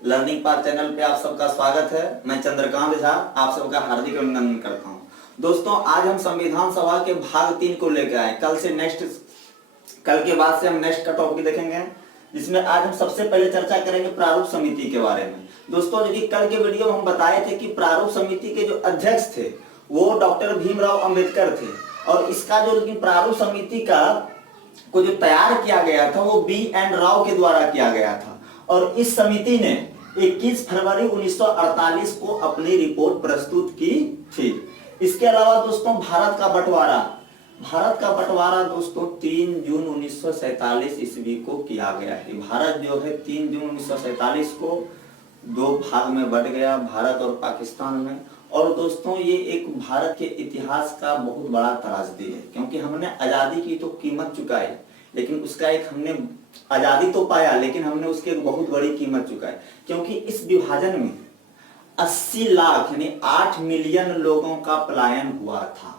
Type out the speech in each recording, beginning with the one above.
Learning path channel पे आप सबका स्वागत है। मैं चंद्रकांत झा आप सबका हार्दिक अभिनंदन करता हूं। दोस्तों, आज हम संविधान सभा के भाग 3 को लेकर आए। कल के बाद से हम नेक्स्ट का टॉपिक देखेंगे, जिसमें आज हम सबसे पहले चर्चा करेंगे प्रारूप समिति के बारे में। दोस्तों, जो कि कल के वीडियो में हम बताए थे कि प्रारूप समिति के जो अध्यक्ष थे वो डॉक्टर भीमराव अंबेडकर थे, और इसका जो प्रारूप समिति को जो तैयार किया गया था वो B.N. राव के द्वारा किया गया था। और इस समिति ने 21 फरवरी 1948 को अपनी रिपोर्ट प्रस्तुत की थी। इसके अलावा दोस्तों, भारत का बंटवारा दोस्तों 3 जून 1947 ईस्वी को किया गया है। भारत जो है 3 जून 1947 को 2 भाग में बट गया, भारत और पाकिस्तान में। और दोस्तों, ये एक भारत के इतिहास का बहुत बड़ा त्रासदी है, क्योंकि हमने आजादी की तो कीमत चुकाई, लेकिन उसका एक हमने आजादी तो पाया, लेकिन हमने उसकी एक बहुत बड़ी कीमत चुकाई, क्योंकि इस विभाजन में 80 लाख यानी 8 मिलियन लोगों का पलायन हुआ था।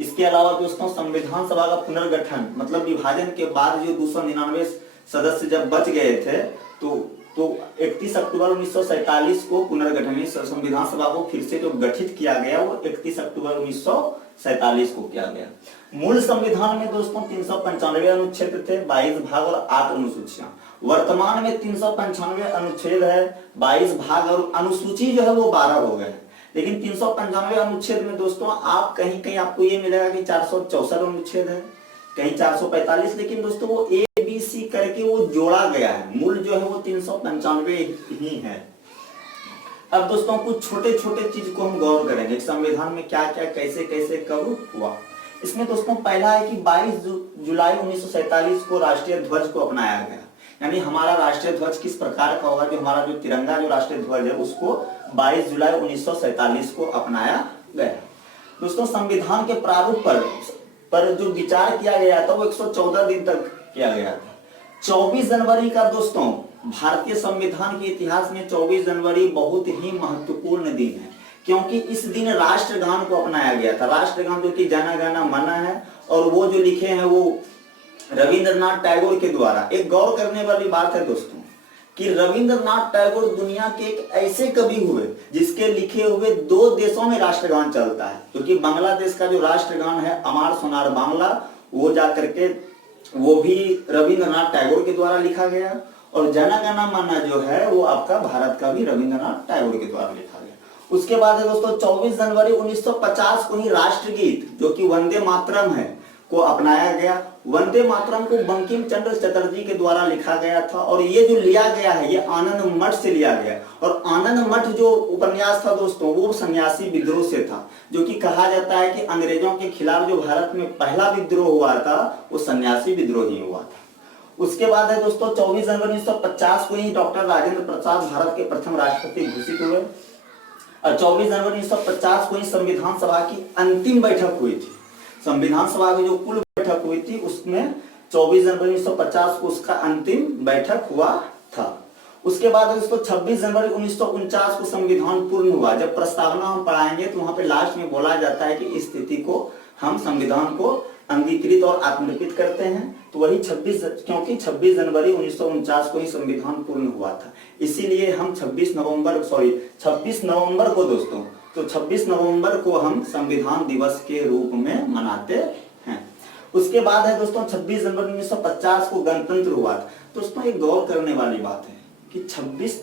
इसके अलावा दोस्तों, संविधान सभा का पुनर्गठन मतलब विभाजन के बाद जो 299 सदस्य जब बच गए थे तो 31 अक्टूबर 1947 को पुनर्गठन संविधान सभा को फिर से जो गठित किया गया वो 31 अक्टूबर 1947 को किया गया। मूल संविधान में दोस्तों 395 अनुच्छेद थे, 22 भाग और 8 अनुसूचियां। वर्तमान में 395 अनुच्छेद है, 22 भाग और अनुसूची जो है वो 12 हो गए। लेकिन 395 अनुच्छेद में दोस्तों आप कहीं आपको ये मिलेगा कि 464 अनुच्छेद है, कहीं 445, लेकिन दोस्तों वो ABC करके वो जोड़ा गया है। मूल जो है वो 395 ही है। अब दोस्तों, कुछ छोटे छोटे चीज को हम गौर करेंगे, संविधान में क्या क्या कैसे कैसे कब हुआ। इसमें दोस्तों पहला है कि 22 जुलाई 1947 को राष्ट्रीय ध्वज को अपनाया गया। यानी हमारा राष्ट्रीय ध्वज किस प्रकार का होगा, जो हमारा जो तिरंगा जो राष्ट्रीय ध्वज है उसको 22 जुलाई 1947 को अपनाया गया। दोस्तों, संविधान के प्रारूप पर जो विचार किया गया था वो 114 दिन तक किया गया था। 24 जनवरी का दोस्तों, भारतीय संविधान के इतिहास में 24 जनवरी बहुत ही महत्वपूर्ण दिन है, क्योंकि इस दिन राष्ट्रगान को अपनाया गया था। राष्ट्रगान जो कि जन गण मन है, और वो जो लिखे हैं वो रविंद्रनाथ टैगोर के द्वारा। एक गौर करने वाली बात है दोस्तों कि रविंद्रनाथ टैगोर दुनिया के एक ऐसे कवि हुए जिसके लिखे हुए 2 देशों में राष्ट्रगान चलता है, क्योंकि बांग्लादेश का जो राष्ट्रगान है अमार सोनार बांग्ला, वो जाकर के वो भी रविंद्रनाथ टैगोर के द्वारा लिखा गया। और जन गण मन जो है वो आपका भारत का भी रविंद्रनाथ टैगोर के द्वारा लिखा गया। उसके बाद है दोस्तों 24 जनवरी 1950 को ही राष्ट्रगीत जो कि वंदे मातरम है को अपनाया गया। वंदे मातरम को बंकिम चंद्र चटर्जी के द्वारा लिखा गया था, और ये जो लिया गया है ये आनंद मठ से लिया गया। और आनंद मठ जो उपन्यास था दोस्तों वो सन्यासी विद्रोह से था, जो कि कहा जाता है कि अंग्रेजों के खिलाफ जो भारत में पहला विद्रोह हुआ था वो सन्यासी विद्रोह ही हुआ था। उसके बाद है दोस्तों 24 जनवरी 1950 को ही डॉक्टर राजेंद्र प्रसाद भारत के प्रथम राष्ट्रपति घोषित हुए। और 24 जनवरी 1950 को ही संविधान सभा की अंतिम बैठक हुई थी। संविधान सभा की जो कुल बैठक हुई थी उसमें 24 जनवरी 1950 को उसका अंतिम बैठक हुआ था। उसके बाद दोस्तों 26 जनवरी 1949 को संविधान पूर्ण हुआ। जब प्रस्तावना हम पढ़ाएंगे तो वहां पे लास्ट में बोला जाता है कि इस स्थिति को हम संविधान को अंगीकृत और आत्मनिर्भित करते हैं, तो वही 26 जनवरी 1949 को ही संविधान पूर्ण हुआ था। इसीलिए हम 26 नवंबर को दोस्तों, तो 26 नवंबर को हम संविधान दिवस के रूप में मनाते हैं। उसके बाद है दोस्तों 26 जनवरी 1950 को गणतंत्र हुआ था। दोस्तों, एक गौर करने वाली बात है कि 26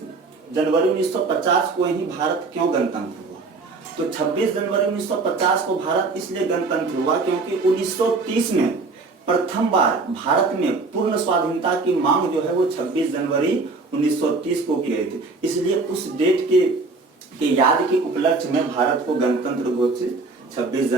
जनवरी 1950 को ही भारत क्यों गणतंत्र हुआ। तो 26 जनवरी 1950 को भारत इसलिए गणतंत्र हुआ क्योंकि 1930 में प्रथम बार भारत में पूर्ण स्वाधीनता की मांग जो है वो 26 जनवरी 1930 को की गई थी। इसलिए उस डेट के याद के उपलक्ष्य में भारत को गणतंत्र घोषित 26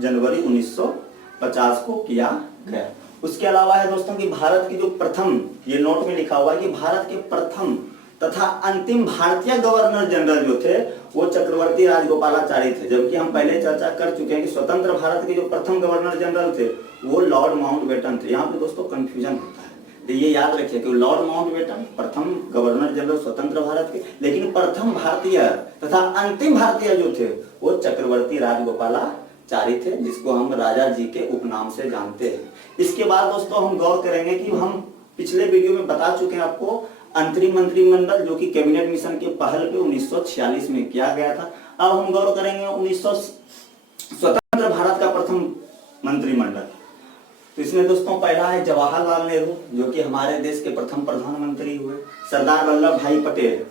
जनवरी 1950 को किया गया। उसके अलावा है दोस्तों कि भारत की जो प्रथम, ये नोट में लिखा हुआ है कि भारत के प्रथम तथा अंतिम भारतीय गवर्नर जनरल जो थे वो चक्रवर्ती राजगोपालाचारी थे, जबकि हम पहले चर्चा कर चुके हैं कि स्वतंत्र भारत के जो प्रथम गवर्नर जनरल थे वो लॉर्ड माउंटबेटन थे। यहाँ पे दोस्तों कंफ्यूजन होता है, तो ये याद रखिए कि लॉर्ड माउंटबेटन प्रथम गवर्नर जनरल स्वतंत्र भारत के, लेकिन प्रथम भारतीय तथा अंतिम भारतीय जो थे वो चक्रवर्ती राजगोपालाचारी थे, जिसको हम राजा जी के उपनाम से जानते हैं। इसके बाद दोस्तों हम गौर करेंगे कि हम पिछले वीडियो में बता चुके हैं आपको अंतरिम मंत्रिमंडल जो कि कैबिनेट मिशन के पहल पे 1946 में किया गया था। अब हम गौर करेंगे 1900 स्वतंत्र भारत का प्रथम मंत्रिमंडल। तो इसमें दोस्तों पहला है जवाहरलाल नेहरू जो कि हमारे देश के प्रथम प्रधानमंत्री हुए। सरदार वल्लभ भाई पटेल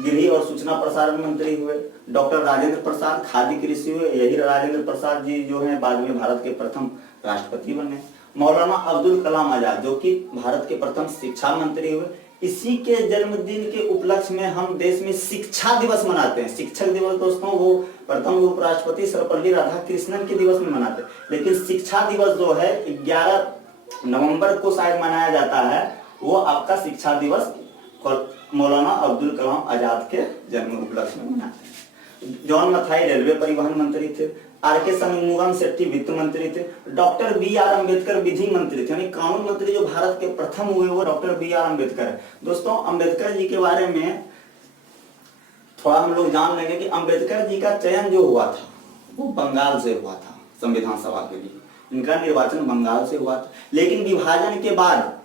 गृह और सूचना प्रसारण मंत्री हुए। डॉक्टर राजेंद्र प्रसाद खाद्य कृषि हुए। यही राजेंद्र प्रसाद जी जो हैं बाद में भारत के प्रथम राष्ट्रपति बने। मौलाना अब्दुल कलाम आजाद जो कि भारत के प्रथम शिक्षा मंत्री हुए। इसी के जन्मदिन के उपलक्ष्य में हम देश में शिक्षा दिवस मनाते हैं। शिक्षक दिवस दोस्तों वो प्रथम उपराष्ट्रपति सर्वपल्ली राधाकृष्णन के दिवस में मनाते हैं, लेकिन शिक्षा दिवस जो है 11 नवंबर को शायद मनाया जाता है, वो आपका शिक्षा दिवस मौलाना अब्दुल कलाम आजाद के जन्म उपलक्ष्य में मनाते हैं। जॉन मथाई रेलवे परिवहन मंत्री थे। आर के शनमुगम शेट्टी वित्त मंत्री थे। डॉक्टर बी आर अम्बेडकर विधि मंत्री थे, यानी कानून मंत्री जो भारत के प्रथम हुए वो डॉक्टर बी आर अम्बेडकर। दोस्तों अम्बेडकर जी के बारे में थोड़ा हम लोग जान लेंगे कि अम्बेडकर जी का चयन जो हुआ था वो बंगाल से हुआ था संविधान सभा के लिए। इनका निर्वाचन बंगाल से हुआ था, लेकिन विभाजन के बाद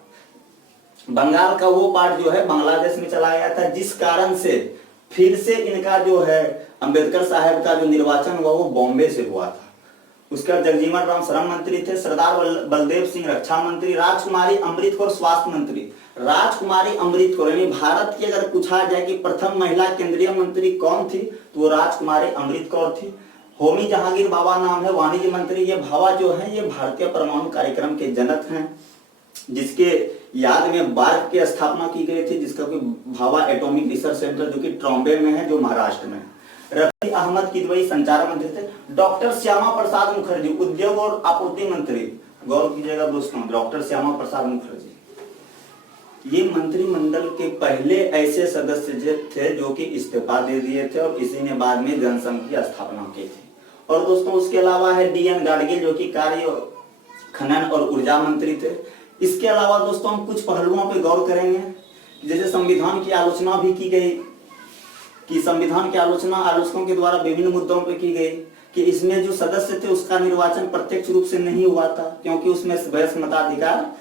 बंगाल का वो पार्ट जो है बांग्लादेश में चला गया था, जिस कारण से फिर से इनका जो है अंबेडकर साहब का जो निर्वाचन हुआ वो बॉम्बे से हुआ था। उसके बाद जगजीवन राम श्रम मंत्री थे। सरदार बलदेव सिंह रक्षा मंत्री। राजकुमारी अमृत कौर स्वास्थ्य मंत्री। राजकुमारी अमृत कौर यानी भारत की अगर पूछा जाए कि प्रथम महिला केंद्रीय मंत्री कौन थी तो वो राजकुमारी अमृत कौर थी। होमी जहांगीर बाबा नाम है वाणिज्य मंत्री। ये भाभा जो है ये भारतीय परमाणु कार्यक्रम के जनक हैं, जिसके याद में बार्क की स्थापना की गई थी, जिसका कि भाभा एटॉमिक रिसर्च सेंटर जो कि ट्रॉम्बे में है, जो महाराष्ट्र में। रफी अहमद किदवई संचार मंत्री थे। डॉक्टर श्यामा प्रसाद मुखर्जी उद्योग और आपूर्ति मंत्री। गौर कीजिएगा दोस्तों, डॉक्टर श्यामा प्रसाद मुखर्जी ये मंत्रिमंडल के पहले ऐसे सदस्य थे जो कि इस्तीफा दे दिए थे और इसी ने बाद में जनसंघ की स्थापना की थी। और दोस्तों उसके अलावा है DN गाडगिल जो कि कार्य खनन और ऊर्जा मंत्री थे। इसके अलावा दोस्तों हम कुछ पहलुओं पे गौर करेंगे, जैसे संविधान की आलोचना भी की गई कि संविधान की आलोचना आलोचकों के द्वारा विभिन्न मुद्दों पे की गई कि इसमें जो सदस्य थे उसका निर्वाचन प्रत्यक्ष रूप से नहीं हुआ था, क्योंकि उसमें वयस्क मताधिकार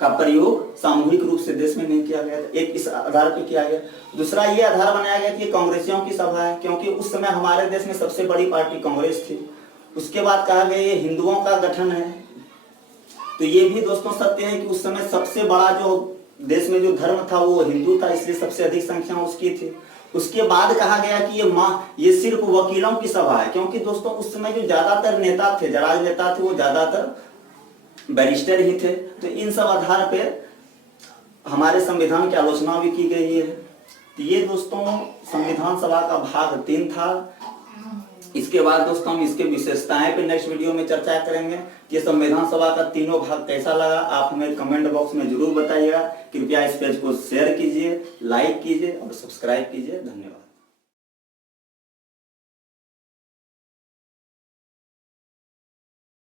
का प्रयोग सामूहिक रूप से देश में नहीं किया गया था। एक इस आधार पे किया गया। दूसरा ये आधार बनाया गया कि कांग्रेसियों की सभा है, क्योंकि उस समय हमारे देश में सबसे बड़ी पार्टी कांग्रेस थी। उसके बाद कहा गया ये हिंदुओं का गठन है, तो ये भी दोस्तों सत्य है कि उस समय सबसे बड़ा जो देश में जो धर्म था वो हिंदू था, इसलिए सबसे अधिक संख्या उसकी थी। उसके बाद कहा गया कि ये सिर्फ वकीलों की सभा है, क्योंकि दोस्तों उस समय जो ज्यादातर नेता थे, राजनेता थे, वो ज्यादातर बैरिस्टर ही थे। तो इन सब आधार पे हमारे संविधान की आलोचना भी की गई है। तो ये दोस्तों संविधान सभा का भाग 3 था। इसके बाद दोस्तों हम इसके विशेषताएं पे नेक्स्ट वीडियो में चर्चा करेंगे। ये संविधान सभा का तीनों भाग कैसा लगा आप हमें कमेंट बॉक्स में जरूर बताइएगा। कृपया इस पेज को शेयर कीजिए, लाइक कीजिए और सब्सक्राइब कीजिए। धन्यवाद।